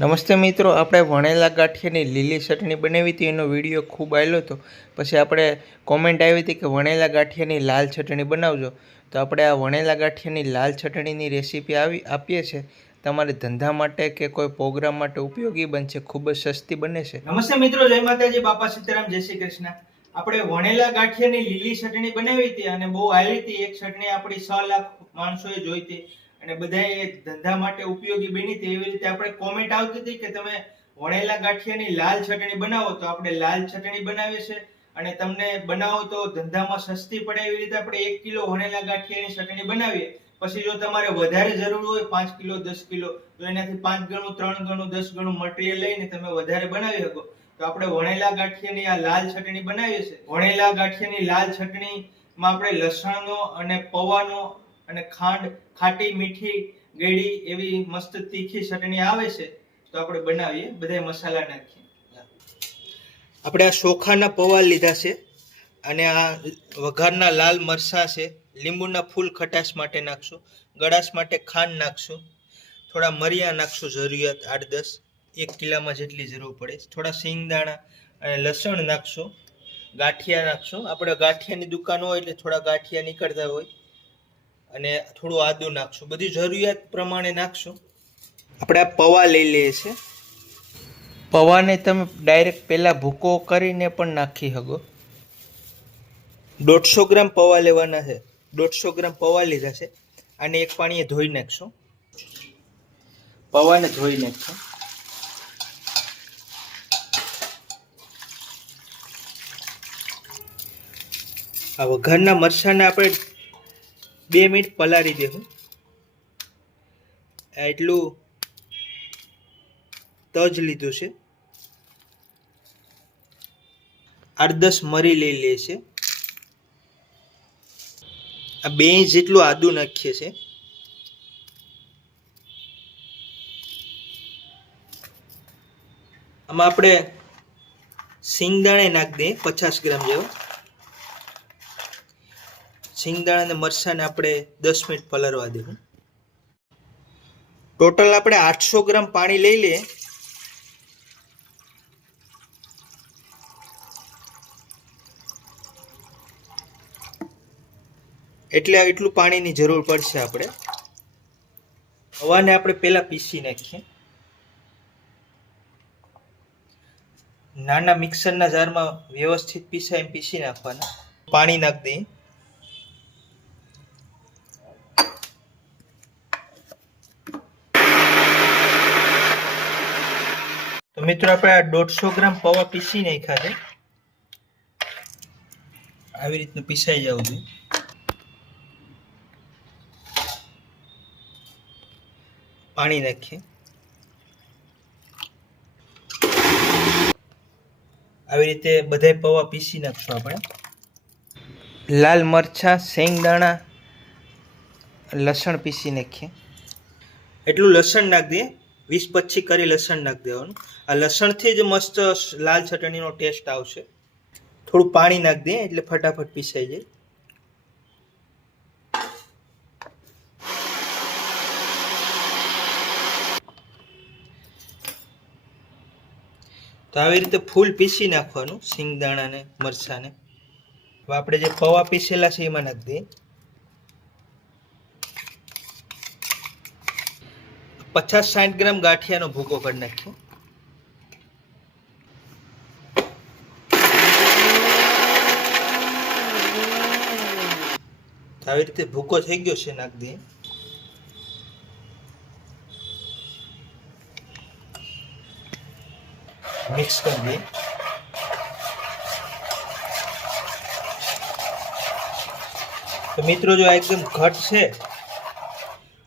નમસ્તે મિત્રો, આપણે વણેલા ગાંઠિયાની લીલી ચટણી બનાવી હતી. એનો વિડીયો ખૂબ આવેલો હતો. પછી આપણે કોમેન્ટ આવી હતી કે વણેલા ગાંઠિયાની લાલ ચટણી બનાવજો. તો આપણે આ વણેલા ગાંઠિયાની લાલ ચટણીની રેસીપી આપીએ છીએ. તમારે ધંધા માટે કે કોઈ પ્રોગ્રામ માટે ઉપયોગી બનશે. ખૂબ જ સસ્તી બને છે. નમસ્તે મિત્રો, જય માતાજી, બાપા સીતારામ, જય શ્રી કૃષ્ણ. આપણે વણેલા ગાંઠિયાની લીલી ચટણી બનાવી હતી અને બહુ હાલી હતી. એક ચટણી આપણી 6 લાખ માણસોએ જોઈ હતી અને બધાએ ધંધા માટે ઉપયોગી બની હતી. એવી રીતે આપણે કોમેન્ટ આવતી હતી કે તમે વણેલા ગાંઠિયાની લાલ ચટણી બનાવો, તો આપણે લાલ ચટણી બનાવીએ છીએ અને તમને બનાવો તો ધંધામાં સસ્તી પડે એવી રીતે આપણે 1 કિલો વણેલા ગાંઠિયાની ચટણી બનાવીએ. પછી જો તમારે વધારે જરૂર હોય 5 કિલો 10 કિલો, તો એનાથી 5 ગણું 3 ગણું 10 ગણું મટીરીયલ લઈને તમે વધારે બનાવી શકો. તો આપણે વણેલા ગાંઠિયાની આ લાલ ચટણી બનાવીએ છીએ. વણેલા ગાંઠિયાની લાલ ચટણીમાં આપણે લસણનો અને પૌવાનો અને ખાંડ, ખાટી મીઠી ગળી એવી મસ્ત તીખી ચટણી આવે છે. તો આપણે બનાવીએ. બધા મસાલા નાખીએ. આપણે આ ચોખાના પૌવા લીધા છે અને આ વઘારના લાલ મરચાં છે. લીંબુના ફૂલ ખટાશ માટે નાખશું. ગળાશ માટે ખાંડ નાખશું. થોડા મરિયા નાખશું, જરૂરિયાત 8-10, 1 કિલામાં જેટલી જરૂર પડે. થોડા સિંગદાણા અને લસણ નાખશું. ગાંઠિયા નાખશું. આપણે ગાંઠિયાની દુકાન હોય એટલે થોડા ગાંઠિયા નીકળતા હોય. અને થોડું આદુ નાખશું. બધી જરૂરિયાત પ્રમાણે નાખશું. આપણે આ પૌવા લઈ લઈએ છીએ. પૌવાને તમે ડાયરેક્ટ પહેલાં ભૂકો કરીને પણ નાખી શકો. 150 ગ્રામ પૌવા લેવાના છે. 150 ગ્રામ પૌવા લીધા છે. આને એક પાણીએ ધોઈ નાખશું. પૌવાને ધોઈ નાખશું. આ વઘારના મરચાંને આપણે 2 મિનિટ પલાળી દેવું. એટલું તજ લીધું છે. 8-10 મરી લઈ લે છે. આ 2 ઇંચ જેટલું આદુ નાખીએ છીએ. આમાં આપણે સિંગદાણા નાખી દઈએ 50 ગ્રામ જેવો. સિંગદાણા અને મરચાંને આપણે 10 મિનિટ પલાળવા દેવું. ટોટલ આપણે 800 ગ્રામ પાણી લઈ લઈએ. એટલું પાણીની જરૂર પડશે. આપણે પૌવાને આપણે પહેલા પીસી નાખીએ. નાના મિક્સરના જારમાં વ્યવસ્થિત પીસી નાખવાના. પાણી નાખી દઈએ. તો મિત્રો, આપણે આ 150 ગ્રામ પૌવા પીસી નાખ્યા છે. આવી રીતનું પીસાઈ જવું જોઈએ. પાણી નાખીએ. આવી રીતે બધાય પૌવા પીસી નાખશું. આપણે લાલ મરચાં, શેંગદાણા, લસણ પીસી નાખીએ. એટલું લસણ નાખી દઈએ. 20-25 કરી લસણ નાખી દેવાનું. આ લસણથી જ મસ્ત લાલ ચટણીનો ટેસ્ટ આવશે. થોડું પાણી નાખી દઈએ એટલે ફટાફટ પીસાઈ જાય. તો આવી રીતે ફૂલ પીસી નાખવાનું સિંગદાણાને મરચાંને. હવે આપણે જે પૌવા પીસેલા છે એમાં નાખી દઈએ. 50-60 ગ્રામ ગાંઠિયાનો ભૂકો કરી નાખીએ. આવી રીતે ભૂકો થઈ ગયો છે, નાખી દઈએ. મિક્સ કરી દઈએ. તો મિત્રો, જો આ એકદમ ઘટ છે.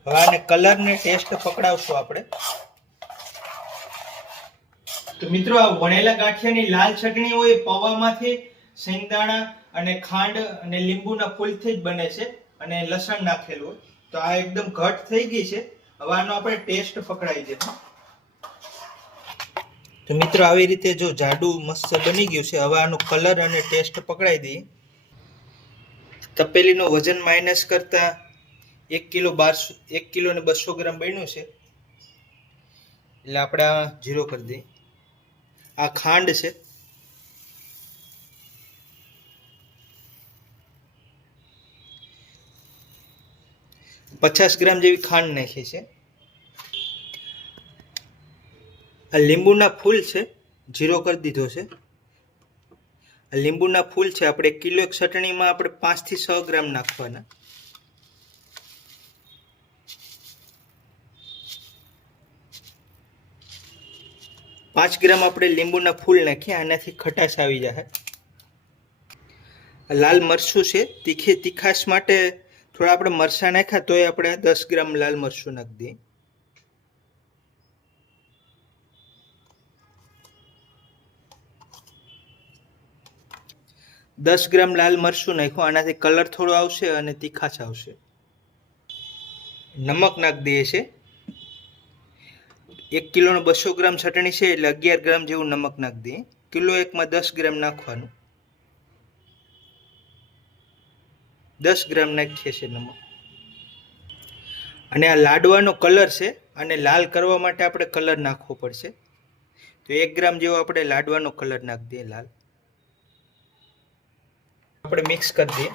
હવે આને કલર ને ટેસ્ટ પકડાવશું આપણે. તો મિત્રો, આ વણેલા ગાંઠિયાની લાલ ચટણી હોય પૌવામાંથી શેંગદાણા અને ખાંડ અને લીંબુના ફૂલથી જ બને છે અને લસણ નાખેલું હોય. તો આ એકદમ ઘટ થઈ ગઈ છે. હવે આનો આપણે ટેસ્ટ પકડાવી દઈએ. તો મિત્રો, આવી રીતે જો જાડું મસ્ત બની ગયું છે. હવે આનો કલર અને ટેસ્ટ પકડાવી દઈએ. તપેલીનું વજન માઇનસ કરતા 1 કિલો ને 200 ગ્રામ બન્યું છે. એટલે આપણે આ 0 કરી દઈએ. આ ખાંડ છે, ₹50 જેવી ખાંડ નાખી છે. આ લીંબુના ફૂલ છે, 0 કરી દીધો છે. આ લીંબુના ફૂલ છે, આપણે કિલો એક ચટણીમાં આપણે 5 થી 6 ગ્રામ નાખવાના. પાંચ ગ્રામ આપણે લીંબુના ફૂલ નાખીએ, આનાથી ખટાશ આવી જાય. લાલ મરચું છે, તીખાશ માટે થોડા આપણે મરચાં નાખ્યા તોય આપણે 10 ગ્રામ લાલ મરચું નાખી દઈએ. દસ ગ્રામ લાલ મરચું નાખ્યું, આનાથી કલર થોડો આવશે અને તીખાશ આવશે. નમક નાખી દઈએ છે. 1 કિલોનો 200 ગ્રામ ચટણી છે એટલે 11 ગ્રામ જેવું નમક નાખી દઈએ. કિલો એકમાં 10 ગ્રામ નાખવાનું. 10 ગ્રામ નાખીએ છીએ નમક. અને આ લાડવાનો કલર છે, અને લાલ કરવા માટે આપણે કલર નાખવો પડશે. તો 1 ગ્રામ જેવો આપણે લાડવાનો કલર નાખી દઈએ લાલ. આપણે મિક્સ કરી દઈએ.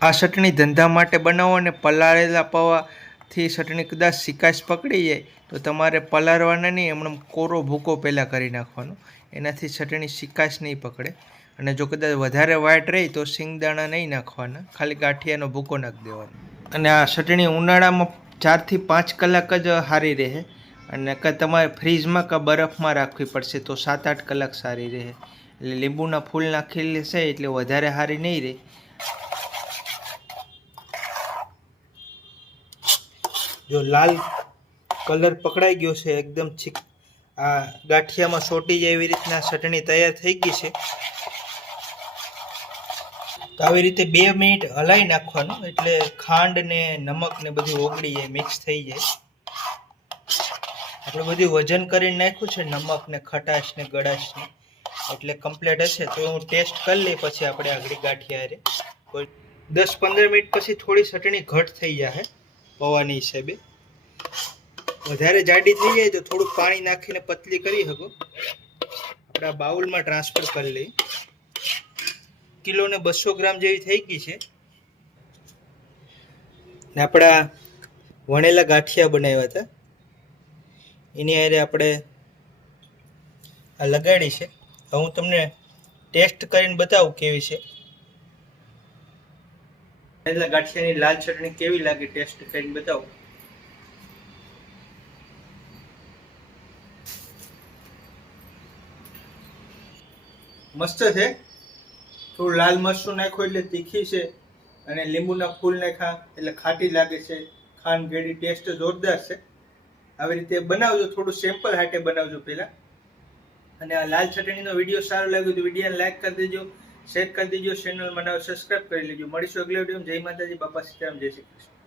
આ ચટણી ધંધા માટે બનાવો અને પલાળેલા પૌવાથી ચટણી કદાચ શિકાશ પકડી જાય તો તમારે પલાળવાના નહીં, એમણે કોરો ભૂકો પહેલાં કરી નાખવાનો. એનાથી ચટણી શિકાશ નહીં પકડે. અને જો કદાચ વધારે વાઈટ રહી તો સિંગદાણા નહીં નાખવાના, ખાલી ગાંઠિયાનો ભૂકો નાખી દેવાનો. અને આ ચટણી ઉનાળામાં 4 થી 5 કલાક જ સારી રહે, અને તમારે ફ્રીજમાં કે બરફમાં રાખવી પડશે તો 7-8 કલાક સારી રહે. એટલે લીંબુના ફૂલ નાખેલી છે એટલે વધારે સારી નહીં રહે. જો લાલ કલર પકડાઈ ગયો છે એકદમ, આ ગાંઠિયામાં સોટી જાય એવી રીતના ચટણી તૈયાર થઈ ગઈ છે. તો આવી રીતે 2 મિનિટ હલાવી નાખવાનું, એટલે ખાંડ ને નમક ને બધું ઓગળી જાય, મિક્સ થઈ જાય. આપણે બધું વજન કરીને નાખ્યું છે, નમક ને ખટાશ ને ગળાશ ને, એટલે કમ્પ્લીટ હશે. તો હું ટેસ્ટ કરી લઈ, પછી આપણે આગળ ગાંઠિયા 10-15 મિનિટ પછી થોડી ચટણી ઘટ થઈ જાય પૌવાની હિસાબે. વધારે જાડી થઈ જાય તો થોડું પાણી નાખીને પતલી કરી શકો. આપણે આ બાઉલમાં ટ્રાન્સફર કરી લઈએ. કિલોને 200 ગ્રામ જેવી થઈ ગઈ છે. ને આપણા વણેલા ગાંઠિયા બનાવ્યા હતા, એની હારે આપણે આ લગાડી છે. હવે હું તમને ટેસ્ટ કરીને બતાવું કેવી છે. વણેલા ગાંઠિયાની લાલ ચટણી કેવી લાગે ટેસ્ટ કરીને બતાવું. મસ્ત છે. થોડું લાલ મરચું નાખ્યું એટલે તીખી છે, અને લીંબુના ફૂલ નાખ્યા એટલે ખાટી લાગે છે. ખાંડ ગેડી ટેસ્ટ જોરદાર છે. આવી રીતે બનાવજો, થોડું સેમ્પલ હાટે બનાવજો પહેલાં. અને આ લાલ ચટણીનો વિડીયો સારો લાગ્યો તો વિડીયોને લાઈક કરી દેજો, શેર કરી દેજો, ચેનલમાં નવા સબસ્ક્રાઈબ કરી લેજો. મળીશું અગલા વિડીયોમાં. જય માતાજી, બાપા સીતારામ, જય શ્રી કૃષ્ણ.